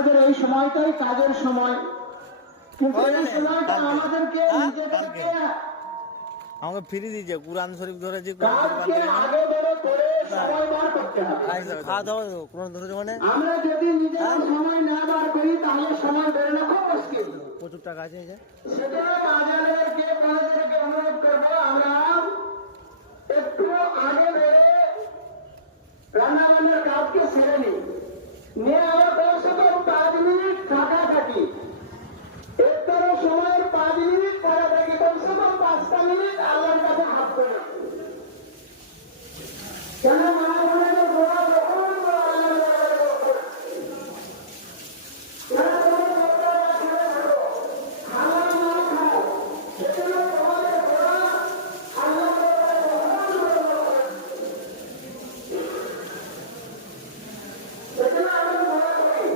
এই সময়টাই কাজের সময়, কিন্তু এই সময়টা আমাদেরকে নিজেদেরকে আমাকে ফ্রি দিয়েছে কুরআন শরীফ ধরেছি কাজকে আগে ধরে করে সময় বার করতে হবে। খাওয়া দাওয়া কোরআন ধরেছে মানে আমরা যদি নিজেরা সময় না বার করি তাহলে সময় বের না খুব মুশকিল। প্রচুর টাকা আছে সেজন্য আজানেরকে কলেজকে অনুরোধ করবো আমরা একটু আগে বেড়ে রান্না বান্নার কাজকে সেরে নিই, নিয়ে আমরা পৌঁছতে